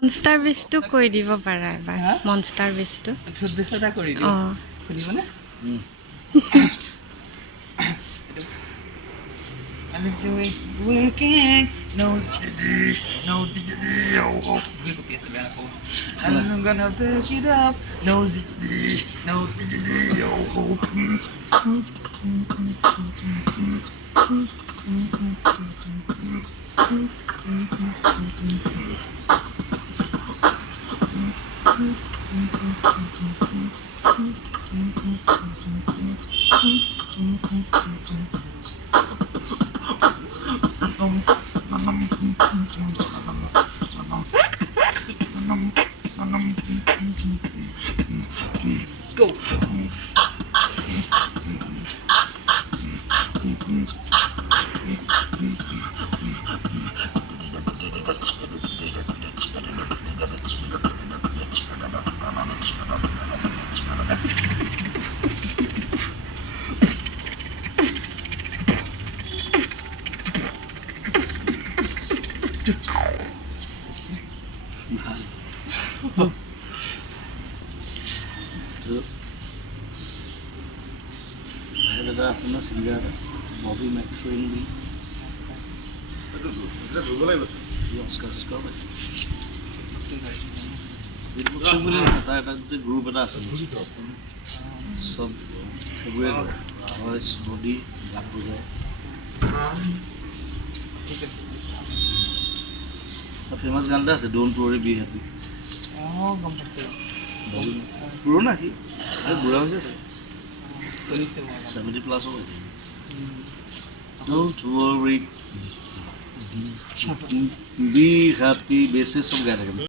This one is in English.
Monster বেছটো কৈ দিব পাৰা এবাৰ মনষ্টাৰ বেছটো ফুড বেছ এটা কৰি দিওঁ খুলিবনে And if you ain't working, no diggy, no diggy, oh, and I'm gonna pick it up, no ziggy, no diggy, oh, let's go. That's a singer, Bobby McFerrin. Group of us. So, voice, body, a famous Ganda said, don't worry, be happy. Oh, Bruna, he 70 plus over. Don't worry. Be happy. Basis of Ganagan.